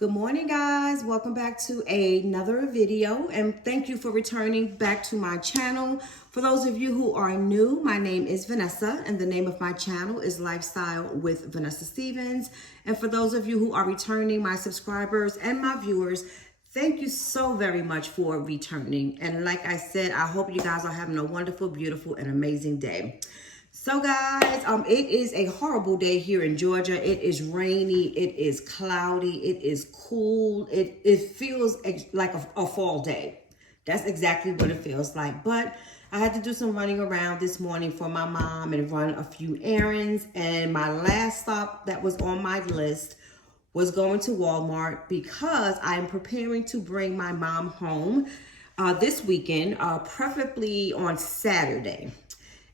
Good morning, guys. Welcome back to another video, and thank you for returning back to my channel. For those of you who are new, my name is Vanessa, and the name of my channel is Lifestyle with Vanessa Stevens. And for those of you who are returning, my subscribers and my viewers, thank you so very much for returning. And like I said, I hope you guys are having a wonderful, beautiful, and amazing day. So guys, it is a horrible day here in Georgia. It is rainy, it is cloudy, it is cool. It feels like a fall day. That's exactly what it feels like. But I had to do some running around this morning for my mom and run a few errands. And my last stop that was on my list was going to Walmart because I'm preparing to bring my mom home this weekend, preferably on Saturday.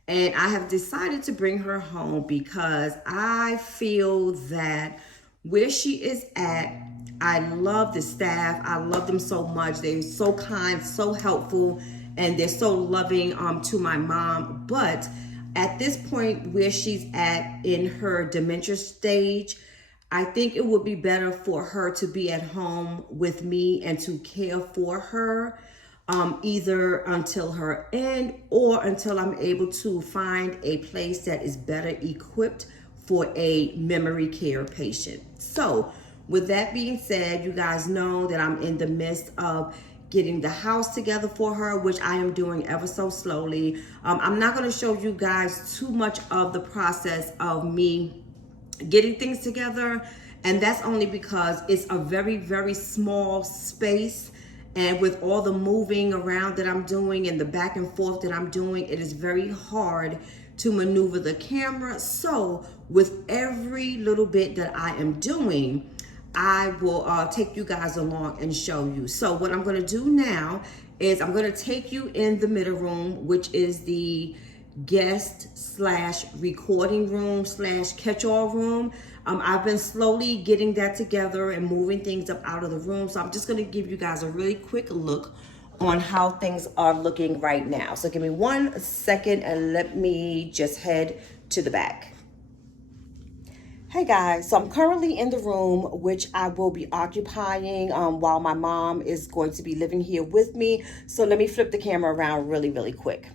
And I have decided to bring her home because I feel that where she is at, I love the staff. I love them so much. They're so kind, so helpful, and they're so loving to my mom. But at this point where she's at in her dementia stage, I think it would be better for her to be at home with me and to care for her. Either until her end or until I'm able to find a place that is better equipped for a memory care patient. So with that being said, you guys know that I'm in the midst of getting the house together for her, which I am doing ever so slowly. I'm not going to show you guys too much of the process of me getting things together, and that's only because it's a very, very small space. And with all the moving around that I'm doing and the back and forth that I'm doing, it is very hard to maneuver the camera. So with every little bit that I am doing, I will take you guys along and show you. So what I'm going to do now is I'm going to take you in the middle room, which is the guest slash recording slash catch-all room. I've been slowly getting that together and moving things up out of the room. So I'm just going to give you guys a really quick look on how things are looking right now. So give me 1 second and let me just head to the back. Hey guys, so I'm currently in the room which I will be occupying while my mom is going to be living here with me. So let me flip the camera around really quick.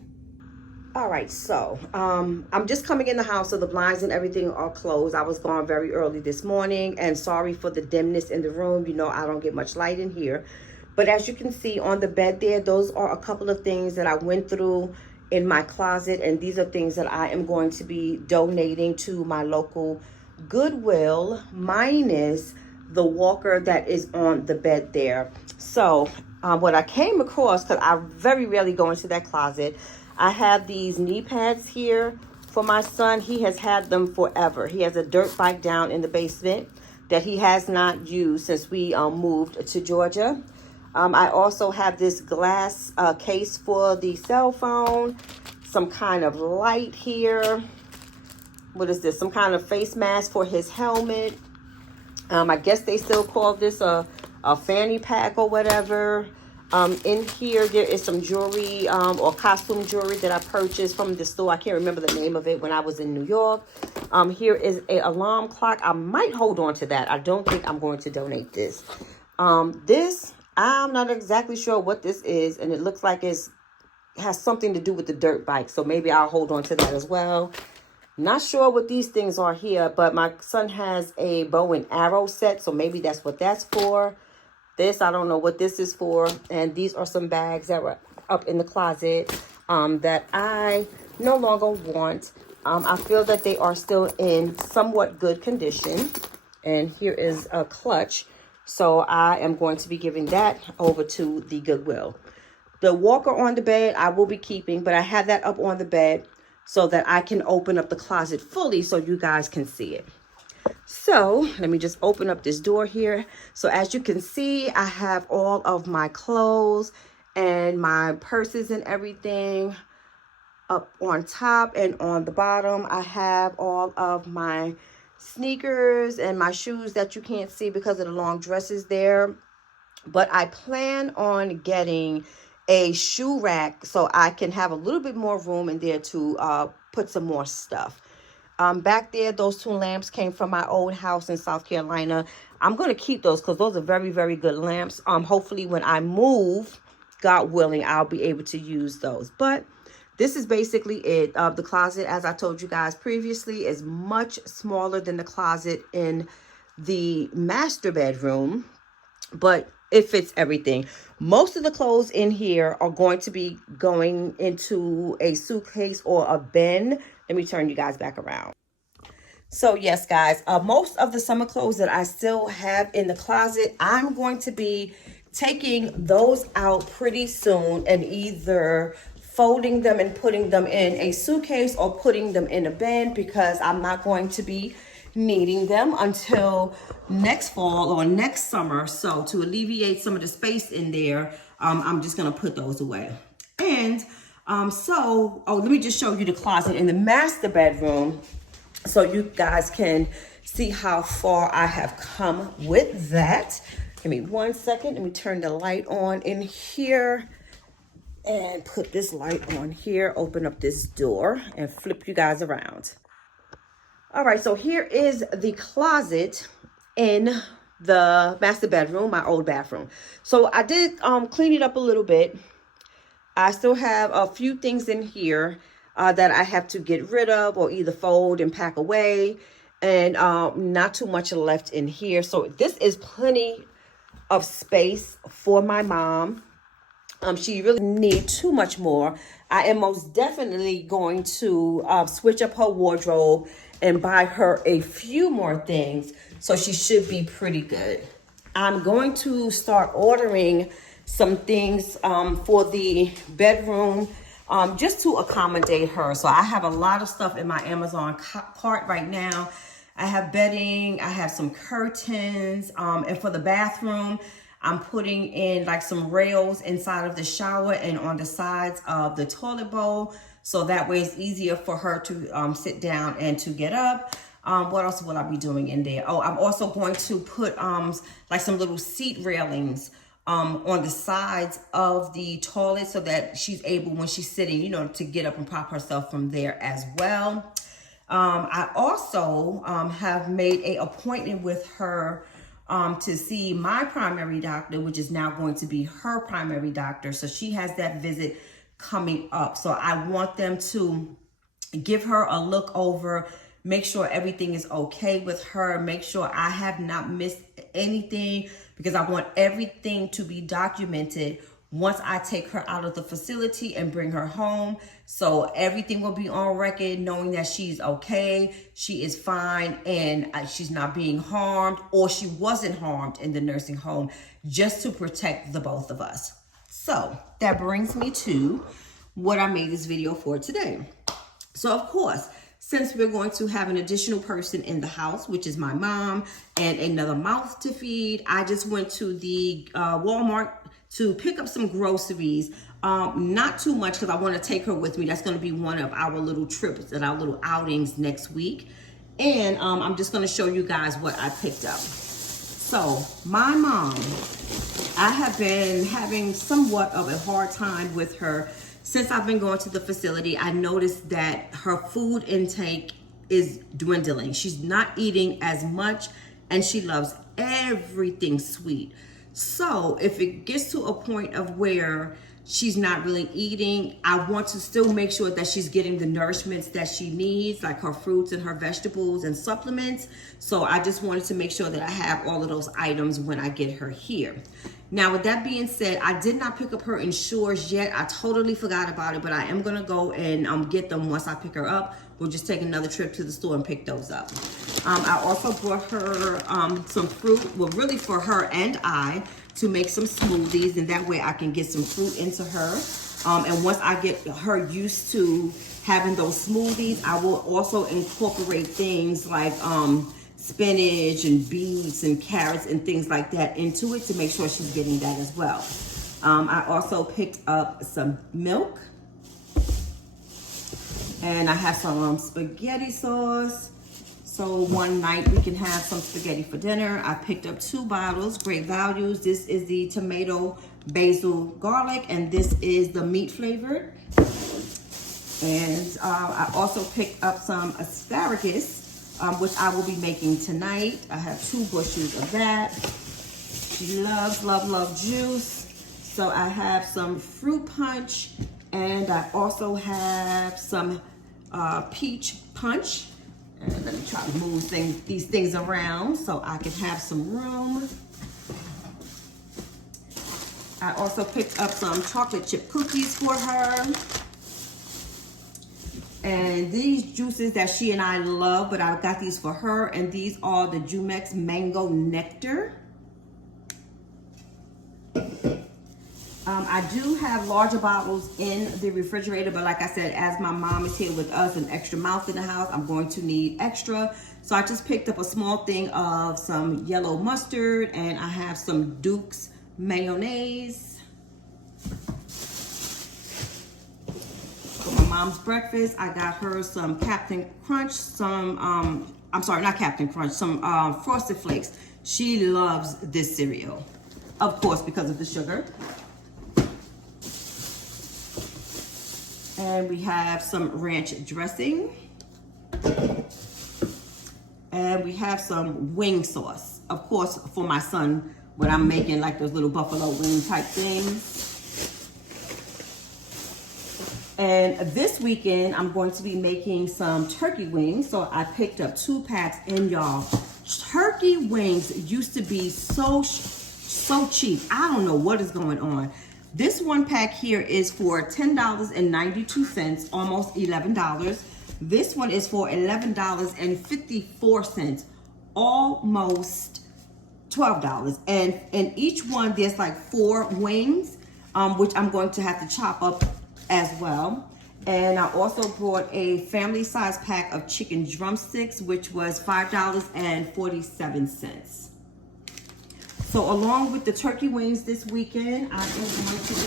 All right, so I'm just coming in the house, so the blinds and everything are closed. I was gone very early this morning, and sorry for the dimness in the room. You know, I don't get much light in here. But as you can see on the bed there, those are a couple of things that I went through in my closet, and these are things that I am going to be donating to my local Goodwill, minus the walker that is on the bed there. So what I came across, because I very rarely go into that closet, I have these knee pads here for my son. He has had them forever. He has a dirt bike down in the basement that he has not used since we moved to Georgia. I also have this glass case for the cell phone, some kind of light here. What is this? Some kind of face mask for his helmet. I guess they still call this a fanny pack or whatever. In here, there is some jewelry or costume jewelry that I purchased from the store. I can't remember the name of it when I was in New York. Here is an alarm clock. I might hold on to that. I don't think I'm going to donate this. This, I'm not exactly sure what this is, and it looks like it has something to do with the dirt bike. So maybe I'll hold on to that as well. Not sure what these things are here, but my son has a bow and arrow set, so maybe that's what that's for. This, I don't know what this is for. And these are some bags that were up in the closet that I no longer want. I feel that they are still in somewhat good condition. And here is a clutch. So I am going to be giving that over to the Goodwill. The walker on the bed I will be keeping, but I have that up on the bed so that I can open up the closet fully so you guys can see it. So let me just open up this door here. So as you can see, I have all of my clothes and my purses and everything up on top, and on the bottom I have all of my sneakers and my shoes that you can't see because of the long dresses there. But I plan on getting a shoe rack so I can have a little bit more room in there to put some more stuff. Back there, those 2 lamps came from my old house in South Carolina. I'm going to keep those because those are very, very good lamps. Hopefully when I move, God willing, I'll be able to use those. But this is basically it. The closet, as I told you guys previously, is much smaller than the closet in the master bedroom, but it fits everything. Most of the clothes in here are going to be going into a suitcase or a bin. Let me turn you guys back around. So yes, guys, most of the summer clothes that I still have in the closet, I'm going to be taking those out pretty soon and either folding them and putting them in a suitcase or putting them in a bin, because I'm not going to be needing them until next fall or next summer. So to alleviate some of the space in there, I'm just going to put those away. And let me just show you the closet in the master bedroom so you guys can see how far I have come with that. Give me 1 second. Let me turn the light on in here and put this light on here, open up this door and flip you guys around. All right, so here is the closet in the master bedroom, my old bathroom. So I did clean it up a little bit. I still have a few things in here that I have to get rid of or either fold and pack away, and not too much left in here. So this is plenty of space for my mom. She really needs too much more. I am most definitely going to switch up her wardrobe and buy her a few more things, so she should be pretty good. I'm going to start ordering some things for the bedroom just to accommodate her. So I have a lot of stuff in my Amazon cart right now. I have bedding, I have some curtains, and for the bathroom, I'm putting in like some rails inside of the shower and on the sides of the toilet bowl. So that way it's easier for her to sit down and to get up. What else will I be doing in there? Oh, I'm also going to put like some little seat railings on the sides of the toilet so that she's able, when she's sitting, you know, to get up and prop herself from there as well. I also have made an appointment with her to see my primary doctor, which is now going to be her primary doctor. So she has that visit coming up. So I want them to give her a look over, make sure everything is okay with her, make sure I have not missed anything, because I want everything to be documented once I take her out of the facility and bring her home. So everything will be on record, knowing that she's okay, she is fine, and she's not being harmed, or she wasn't harmed in the nursing home, just to protect the both of us. So that brings me to what I made this video for today. So of course, since we're going to have an additional person in the house, which is my mom, and another mouth to feed, I just went to the Walmart to pick up some groceries. Not too much, because I want to take her with me. That's going to be one of our little trips and our little outings next week. And I'm just going to show you guys what I picked up. So my mom, I have been having somewhat of a hard time with her since I've been going to the facility. I noticed that her food intake is dwindling. She's not eating as much, and she loves everything sweet. So if it gets to a point of where she's not really eating, I want to still make sure that she's getting the nourishments that she needs, like her fruits and her vegetables and supplements. So I just wanted to make sure that I have all of those items when I get her here. Now, with that being said, I did not pick up her Ensures yet. I totally forgot about it, but I am gonna go and get them once I pick her up. We'll just take another trip to the store and pick those up. I also brought her some fruit, well, really for her and I, to make some smoothies, and that way I can get some fruit into her. And once I get her used to having those smoothies, I will also incorporate things like spinach and beets and carrots and things like that into it to make sure she's getting that as well. I also picked up some milk, and I have some spaghetti sauce. So one night we can have some spaghetti for dinner. I picked up 2 bottles, great values. This is the tomato, basil, garlic, and this is the meat flavored. And I also picked up some asparagus, which I will be making tonight. I have 2 bushels of that. She loves, love juice. So I have some fruit punch, and I also have some peach punch. And let me try to move these things around so I can have some room. I also picked up some chocolate chip cookies for her. And these juices that she and I love, but I got these for her, and these are the Jumex Mango Nectar. I do have larger bottles in the refrigerator, but like I said, as my mom is here with us, an extra mouth in the house, I'm going to need extra. So I just picked up a small thing of some yellow mustard, and I have some Duke's mayonnaise. For my mom's breakfast, I got her some Captain Crunch, some, I'm sorry, not Captain Crunch, some Frosted Flakes. She loves this cereal, of course, because of the sugar. And we have some ranch dressing. And we have some wing sauce, of course, for my son, when I'm making like those little buffalo wing type things. And this weekend, I'm going to be making some turkey wings. So I picked up 2 packs, and y'all, turkey wings used to be so cheap. I don't know what is going on. This 1 pack here is for $10.92, almost $11. This one is for $11.54, almost $12. And in each one, there's like 4 wings, which I'm going to have to chop up as well. And I also brought a family size pack of chicken drumsticks, which was $5.47. So along with the turkey wings this weekend, I am going to be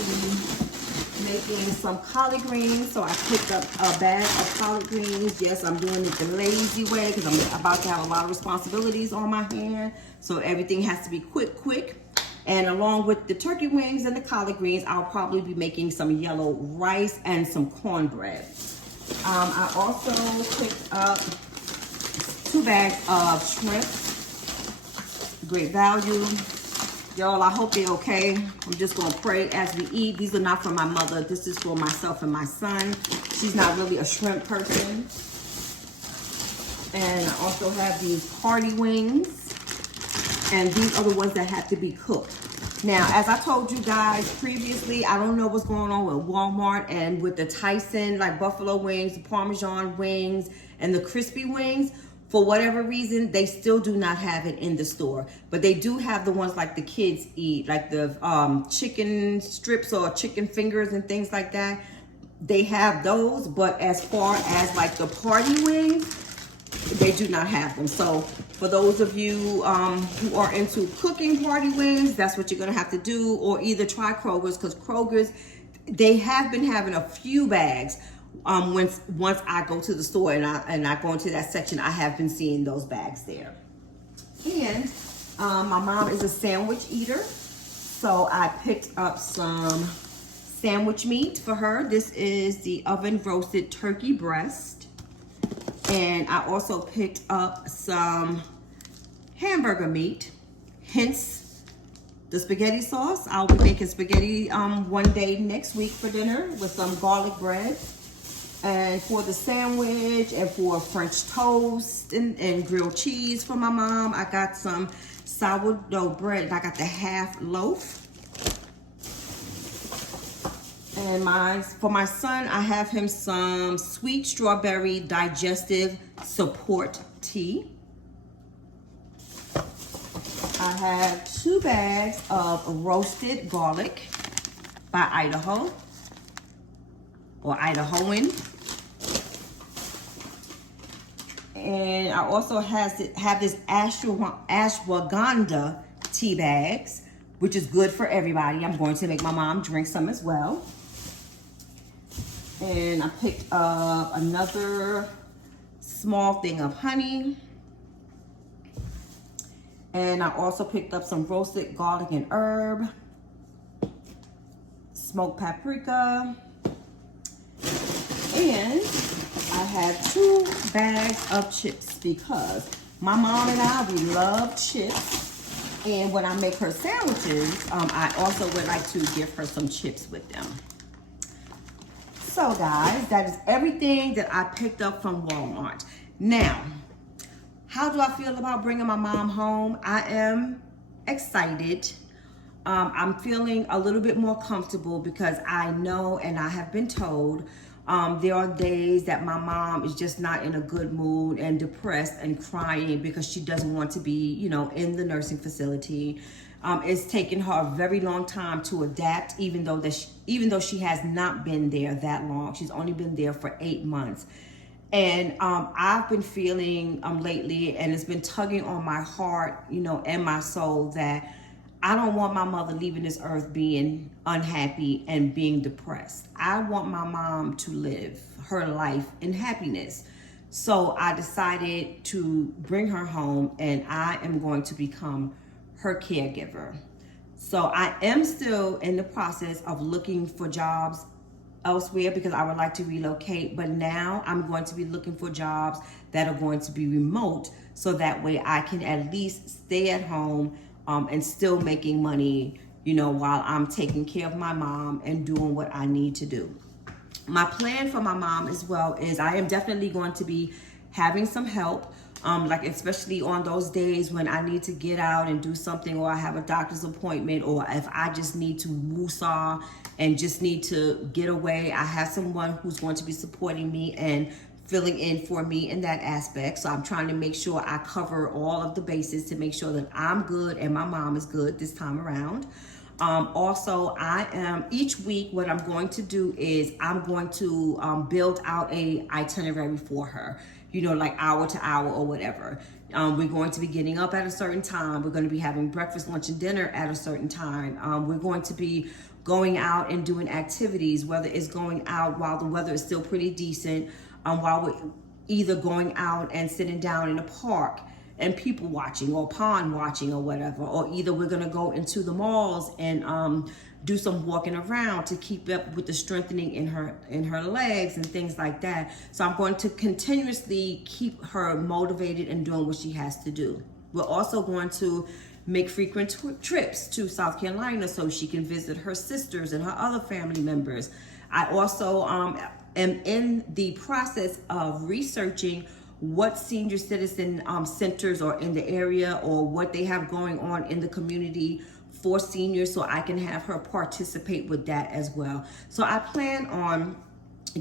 making some collard greens. So I picked up a bag of collard greens. Yes, I'm doing it the lazy way because I'm about to have a lot of responsibilities on my hand. So everything has to be quick. And along with the turkey wings and the collard greens, I'll probably be making some yellow rice and some cornbread. I also picked up 2 bags of shrimp. Great value. Y'all, I hope they're okay. I'm just gonna pray as we eat. These are not for my mother. This is for myself and my son. She's not really a shrimp person. And I also have these party wings. And these are the ones that have to be cooked. Now, as I told you guys previously, I don't know what's going on with Walmart and with the Tyson, like buffalo wings, the Parmesan wings, and the crispy wings. For whatever reason, they still do not have it in the store. But they do have the ones like the kids eat, like the chicken strips or chicken fingers and things like that. They have those, but as far as like the party wings, they do not have them. So for those of you who are into cooking party wings, that's what you're gonna have to do, or either try Kroger's, because Kroger's, they have been having a few bags. Once I go to the store and I go into that section, I have been seeing those bags there. And my mom is a sandwich eater, so I picked up some sandwich meat for her. This is the oven roasted turkey breast. And I also picked up some hamburger meat, hence the spaghetti sauce. I'll be making spaghetti one day next week for dinner with some garlic bread. And for the sandwich and for French toast and grilled cheese for my mom, I got some sourdough bread. I got the half loaf. And for my son, I have him some sweet strawberry digestive support tea. I have 2 bags of roasted garlic by Idaho or Idahoan. And I also have this ashwagandha tea bags, which is good for everybody. I'm going to make my mom drink some as well. And I picked up another small thing of honey. And I also picked up some roasted garlic and herb, smoked paprika, And I have 2 bags of chips because my mom and I, we love chips. And when I make her sandwiches, I also would like to give her some chips with them. So guys, that is everything that I picked up from Walmart. Now, how do I feel about bringing my mom home? I am excited. I'm feeling a little bit more comfortable because I know and I have been told there are days that my mom is just not in a good mood and depressed and crying because she doesn't want to be, you know, in the nursing facility. It's taken her a very long time to adapt, even though she has not been there that long. She's only been there for 8 months. And I've been feeling lately, and it's been tugging on my heart, you know, and my soul, that I don't want my mother leaving this earth being unhappy and being depressed. I want my mom to live her life in happiness. So I decided to bring her home, and I am going to become her caregiver. So I am still in the process of looking for jobs elsewhere because I would like to relocate, but now I'm going to be looking for jobs that are going to be remote, so that way I can at least stay at home and still making money, you know, while I'm taking care of my mom and doing what I need to do. My plan for my mom as well is I am definitely going to be having some help, like especially on those days when I need to get out and do something, or I have a doctor's appointment, or if I just need to woosah and just need to get away. I have someone who's going to be supporting me and filling in for me in that aspect. So I'm trying to make sure I cover all of the bases to make sure that I'm good and my mom is good this time around. Also, I am each week, what I'm going to do is I'm going to build out a itinerary for her, you know, like hour to hour or whatever. We're going to be getting up at a certain time. We're going to be having breakfast, lunch, and dinner at a certain time. We're going to be going out and doing activities, whether it's going out while the weather is still pretty decent, while we're either going out and sitting down in a park and people watching or pond watching or whatever, or either we're gonna go into the malls and do some walking around to keep up with the strengthening in her legs and things like that. So I'm going to continuously keep her motivated and doing what she has to do. We're also going to make frequent trips to South Carolina so she can visit her sisters and her other family members. I also am in the process of researching what senior citizen centers are in the area, or what they have going on in the community for seniors, so I can have her participate with that as well. So I plan on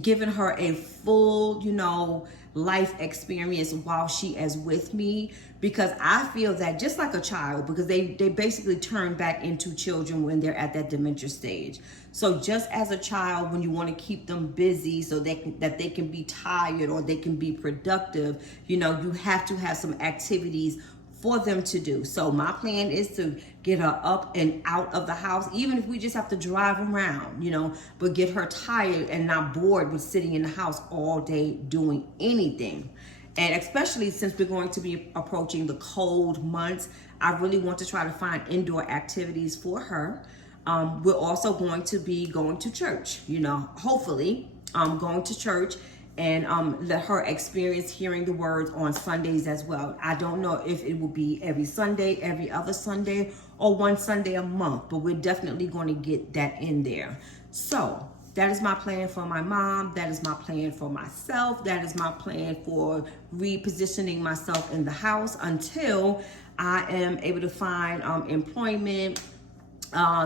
giving her a full, you know, life experience while she is with me, because I feel that just like a child, because they basically turn back into children when they're at that dementia stage. So just as a child, when you want to keep them busy so that they can be tired or they can be productive, you know, you have to have some activities for them to do. So my plan is to get her up and out of the house, even if we just have to drive around, you know, but get her tired and not bored with sitting in the house all day doing anything. And especially since we're going to be approaching the cold months, I really want to try to find indoor activities for her. We're also going to be going to church, you know, hopefully going to church and let her experience hearing the words on Sundays as well. I don't know if it will be every Sunday, every other Sunday, or one Sunday a month, but we're definitely going to get that in there. So that is my plan for my mom. That is my plan for myself. That is my plan for repositioning myself in the house until I am able to find employment,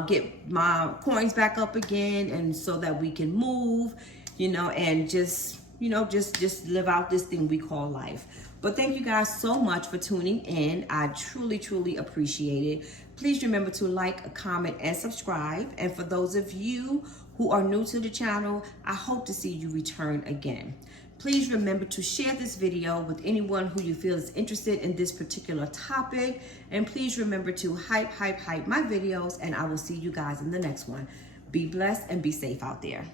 get my coins back up again, and so that we can move, you know, and just live out this thing we call life. But thank you guys so much for tuning in. I truly, truly appreciate it. Please remember to like, comment, and subscribe. And for those of you who are new to the channel, I hope to see you return again. Please remember to share this video with anyone who you feel is interested in this particular topic. And please remember to hype my videos, and I will see you guys in the next one. Be blessed and be safe out there.